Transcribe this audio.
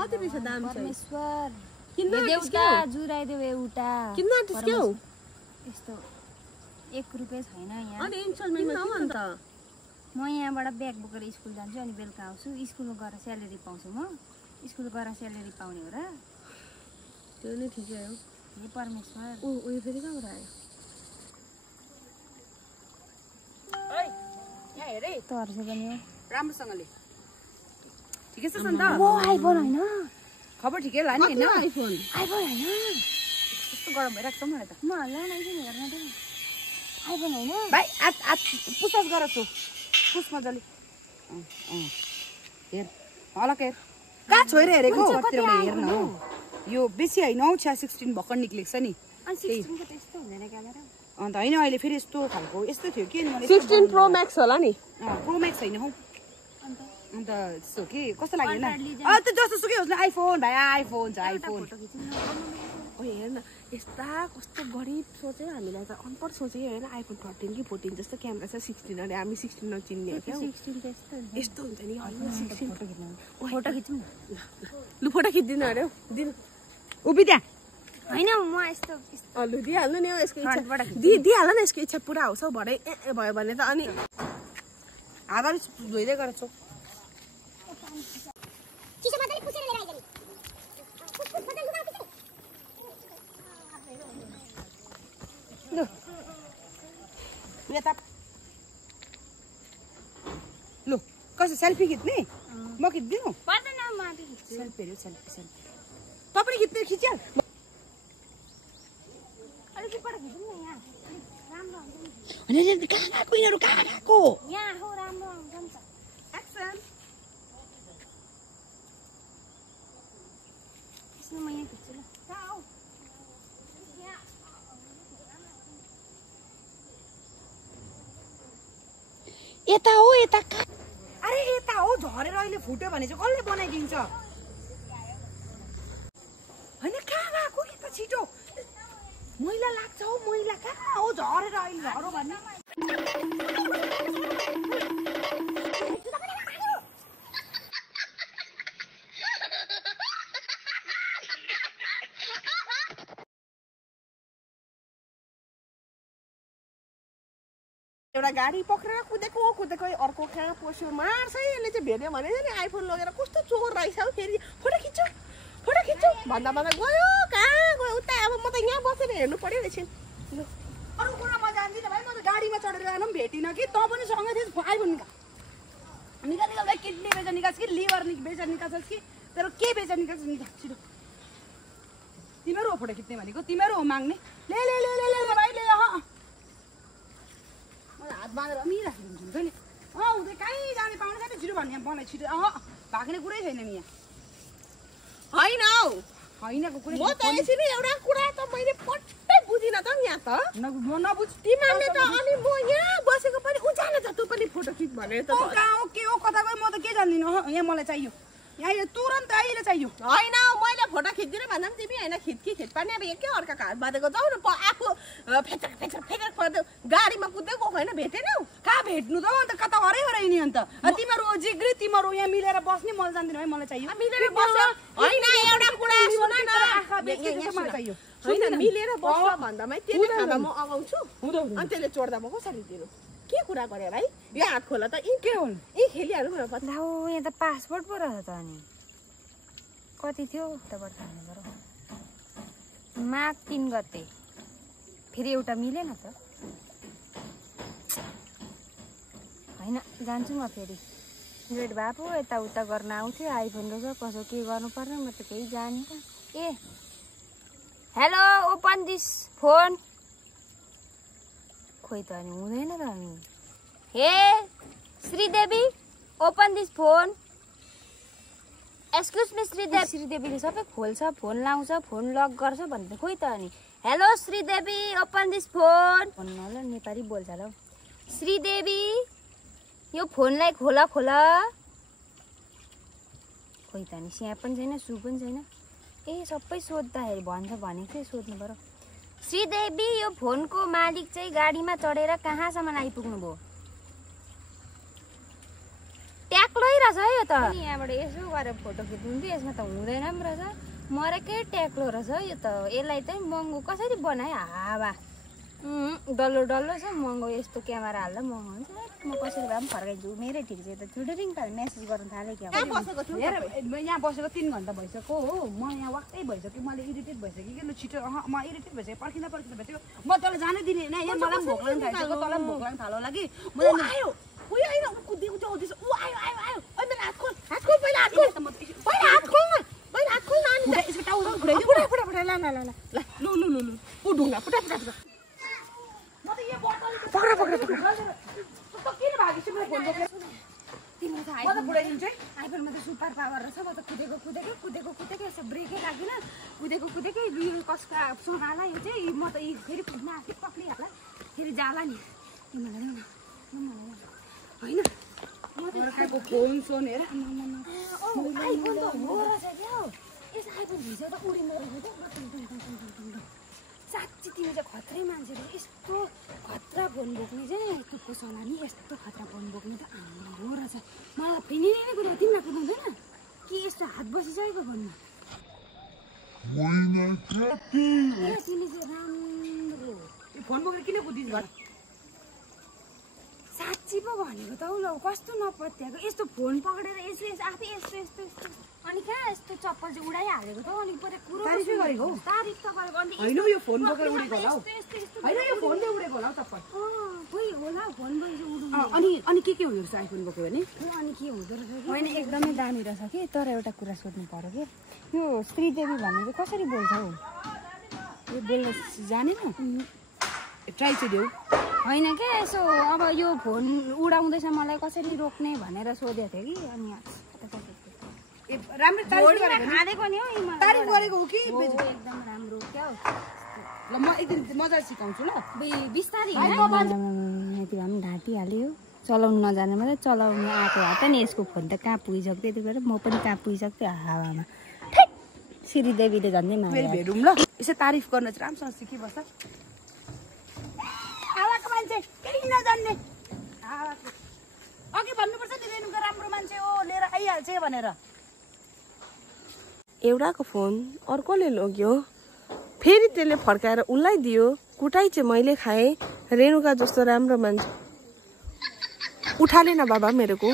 कति पैसा दाम छ देउता जुराइदेऊ एउटा किन आर्टिस्ट के हो यस्तो 1 रुपैयाँ छैन यहाँ अनि इन्स्टलमेन्टमा के अन्त म यहाँबाट ब्याग बोकेर स्कुल जान्छु अनि बेलुका आउँछु स्कुलमा गएर स्यालेरी पाउँछु म स्कुल गएर स्यालेरी पाउने हो र त्यो नै ठिकै हो हे परमेश्वर ओ यो फेरि कहाँबाट आयो ओइ यहाँ हेर है तर्छ पनि हो राम्रोसँगले ठिकै छ सन्त ओ आइफोन हैन खबर ठिकै होला नि हैन आइफोन हैन कस्तो गरम भइराख्छ मलाई त म हल्ला नै छैन हेर्न त आइफोन हैन भाइ आत पुछताछ गर छु पुछ मजाले हेर हलक हेर कहाँ छोएर हेरेको कतिवटा हेर्न हो यो बेसी हैन हौ 16 भर्खर निक्लेको छ नि अनि 16 को त्यस्तो हुँदैन क्यामेरा अन्त हैन अहिले फेरि यस्तो खालको यस्तो थियो के नि मैले 16 प्रो म्याक्स होला नि प्रो म्याक्स हैन हौ अन्त त्यस्तो के कस्तो लाग्यो हैन त्यो जस्तो सुकै होस् न आइफोन भाइ आइफोन छ आइफोन ओ हेर्न यस्ता कस्तो गरीब सोचे हामीलाई त अनपढ सोचे हैन आइफोन 13 कि 14 जस्तो क्यामेरा छ 16 अनि हामी 16 नचिन्ने क्या 16 त्यस्तो यस्तो हुन्छ नि हैन 16 फोटो खिच्नु लु फोटो खिच्दिनु अरे दिनु उभि त्यहाँ हैन म यस्तो लु दिइहाल्नु नि यसको इच्छा दिइहाल्नु न यसको इच्छा पुरा होस् हौ भरे भयो भने त अनि हातले धोइदै गरेछ चिसो मजाले पुछेर लिएर आइजनी लु यता लु कसो सेल्फी खिच्ने म खिच्दिनु पर्दैन म आफै खिच्छु सेल्फी हेर्यो सेल्फी तपाईले खिच्दै खिच्याल अलिक फोटो खिच्नु न यहाँ राम्रो हुन्छ अनि कहाँ गएको यिनीहरु कहाँ गएको यहाँ हो राम्रो आउँछ नि त एक्सन यसमा म यहाँ खिच्छु ल यता हो यता अरे यता हो झरेर अहिले फुट्यो भने चाहिँ कसले बनाइदिन्छ हैन कहाँ गएको यता छिटो मैला लाग्छ हौ मैला कहाँ हो झरेर अहिले झरो भन्ने एउटा गाडी पक्रेर कुदेको अर्को कहाँ पस्यो मार्छ यसले चाहिँ भेट्यो भने नि आइफोन लगेर कस्तो चोर रहेछ हौ फेरि फोटो खिच्छु भन्दा गयो कहाँ गयो उता अब म त यहाँ बसेर हेर्नु पर्यो एकछिन अरू कुरा म जान्दिनँ भाइ म त गाडीमा चढेर जान पनि भेटिनँ कि तँ पनि सँगै थिएस् आइफोन निकाल भाइ किडनी बेचा निकाल्छ कि लिभर बेचा निकाल्छस् कि तर के बेचा निकाल्छ निकाल छिटो तिमीहरू हो फोटो खिच्ने भनेको तिमीहरू हो माग्ने ले भाइ ले हात बाँधेर पनि राखिदिन्छ नि हुँदै कहीँ जाने पाउने छैन छिटो भन्ने मलाई छिटो भाग्ने कुरै छैन नि यहाँ होइन हौ हैनको कुरा म त यसरी एउटा कुरा त मैले पट्टै बुझिनँ त यहाँ त नबुझ तिमीहरूले त अनि म यहाँ बसेको पनि उजान छ तँ पनि फोटो खिच भनेर त कहाँ हो के हो कता गयो म त के जान्दिनँ यहाँ मलाई चाहियो यहाँ तुरन्त अहिले चाहियो होइन मैले फोटो खिच्दिनँ भन्दा पनि तिमी होइन खिच पार्ने अब एकै अर्काको हात बाँधेको जाऊ न आफू फेचक पर्दै गाडीमा कुद्दै गएको होइन भेटेनौ कहाँ भेट्नु त अन्त कता हराइ नि अन्त तिमीहरू जिग्री तिमीहरू यहाँ मिलेर बस्ने मलाई जान्दिनँ है मलाई चाहियो मिलेर बस्छ होइन एउटा कुरा सुन न मलाई चाहियो होइन मिलेर बस्छ भन्दामै त्यसले खाँदा म अगाउँछु अनि त्यसले चोर्दा म कसरी दिनु के कुरा गरे भाइ यो हात खोला त यी के हुन् यी खेलिहाल्नु न ला यहाँ त पासपोर्ट पो रहेछ त अनि कति थियो उताबाट खाने गरौँ माघ 3 गते फेरि एउटा मिलेन त हैन जान्छु म फेरि ग्रेड भए पो यताउता गर्न आउँथ्यो आइफोन रहेछ कसो के गर्नुपर्ने म त केही जानिनँ ए हेलो ओपन दिस फोन खोइ त अनि हुँदैन त अनि हे Sridevi open this phone excuse me श्रीदेवीले सबै खोल्छ फोन लाउँछ फोन लक गर्छ भन्दै खोइ त अनि hello Sridevi open this phone भन्नु होला नेपाली बोल्छ ल श्रीदेवी यो फोनलाई खोला खोइ त नि स्याप पनि छैन सु पनि छैन ए सबै सोद्दाखेरि भन्छ भनेको थिएँ सोध्नु पर्यो श्रीदेवी यो फोनको मालिक चाहिँ गाडीमा चढेर कहाँसम्म आइपुग्नु भयो? ट्याक्लै रहेछ है यो त। यहाँबाट यसो गरेर फोटो खिच्नुहुन्थ्यो, यसमा त हुँदैन पनि रहेछ। मरेकै ट्याक्लो रहेछ यो त। यसलाई चाहिँ महँगो कसरी बनायो? हावा डल्लो डल्लो छ, महँगो। यस्तो क्यामेरा हाल्दा महँगो हुन्छ। म कसरी भए पनि फर्काइदिन्छु, मेरै ठिक छ। यो त छुटरिङ पाले मेसेज गर्न थालेँ क्या। यहाँ बसेको 3 घन्टा भइसक्यो हो। म यहाँ वाक्कै भइसक्यो, मैले इरिटेट भइसक्यो कि। लु छिटो, म इरिटेट भइसक्यो, पर्खिँदा भइसक्यो। म तँलाई जानै दिने होइन। यहाँ मलाई पनि भोक लाग्न थालिसक्यो, तँलाई पनि भोक लाग्न थाल्यो होला कि। म आयो उयो होइन, कुदेको चाहिँ आउँदैछ। ऊ आयो आयो आयो। ओइ मेरो हात खोल, हात खोल, पहिला हात खोल, पहिला हात खोल न, पहिला हात खोल न। अनि यसको टाउको घुराइदिउ। फुटा फुटा फुटा ल ल ल ल लु लु लु लु ऊ ढुङ्गा फुटा फुटा फुटा म त यो बोतल पक्रा पक्रा पक्रा त किन भागिसु मलाई फोन बोकेर? तिम्रो त म त बुढाइदिन्छु है। आइफोनमा त सुपर पावर रहेछ। म त कुदेको यसो ब्रेकै लाग्दैन। कुदेकै यो कसका सोनाला यो चाहिँ। म त फेरि कुद्न आफै पक्रिहाल्ला, फेरि जाला नि। तिमीलाई देऊ न होइन। अर्काको फोन सोन हेर। आइफोन त हो रहेछ क्या हो। यस आइफोन भिजा त उडिँदो रहेछ क्या। साँच्ची तिमी चाहिँ खत्रै मान्छे हो। यस्तो खतरा फोन बोक्ने चाहिँ यस्तो पोसला नि। यस्तो खतरा फोन बोक्ने त हो रहेछ। मलाई फेरि नै कुरा तिमीलाई कुदाउँदैन कि? यस्तो हात बसिसकेको फोनमा। तिमी चाहिँ राम्रो यो फोन बोकेर किन कुदिस घर? साँच्ची पो भनेको त ल। कस्तो नपत्याएको यस्तो फोन पक्रेर यसो आफै यस्तो अनि कहाँ यस्तो चप्पल चाहिँ उडाइहालेको त। अनि पुरा कुरो तारिफै गरेको हो। तारिफ त गरेको। अनि होइन यो फोन बोकेर उडेको होला हौ। होइन यो फोनले उडेको होला हौ चप्पल। खोइ होला फोन बोकेर उडु। अनि के हुँदो रहेछ आइफोन बोक्यो भने? अनि के हुँदो रहेछ? होइन एकदमै दामी रहेछ कि। तर एउटा कुरा सोध्नु पर्यो कि, यो श्रीदेवी भन्ने चाहिँ कसरी बोल्छ हौ? यो बोल्न जानेन? ट्राई चाहिँ देऊ। होइन क्या, यसो अब यो फोन उडाउँदैछ मलाई कसरी रोक्ने भनेर सोधेको थियो कि। अनि राम्रो तारिफ गरेको नि? खाँदेको नि हौ। तारिफ गरेको हो कि? एकदम राम्रो क्या हौ। ल म एक दिन मजाले सिकाउँछु ल। बिस्तारै यति भए पनि ढाँटिहाल्यो। चलाउनु नजाने मात्रै चलाउनु आएको हात नि। यसको फोन त कहाँ पुगिसक्थ्यो, त्यति बेला म पनि कहाँ पुगिसक्थेँ हावामा। श्रीदेवीले झन्डै फेरि मारे। भेटौँ ल। यसो तारिफ गर्न चाहिँ राम्रोसँग सिकिबस्छ। हावाको मान्छे केही नजान्ने। अघि भन्नुपर्छ नि रेणुका राम्रो मान्छे हो, लिएर आइहाल्छ भनेर। एउटाको फोन अर्कोले लग्यो, फेरि त्यसले फर्काएर उसलाई दियो। कुटाइ चाहिँ मैले खाएँ। रेणुका जस्तो राम्रो मान्छे उठाले न बाबा मेरोको।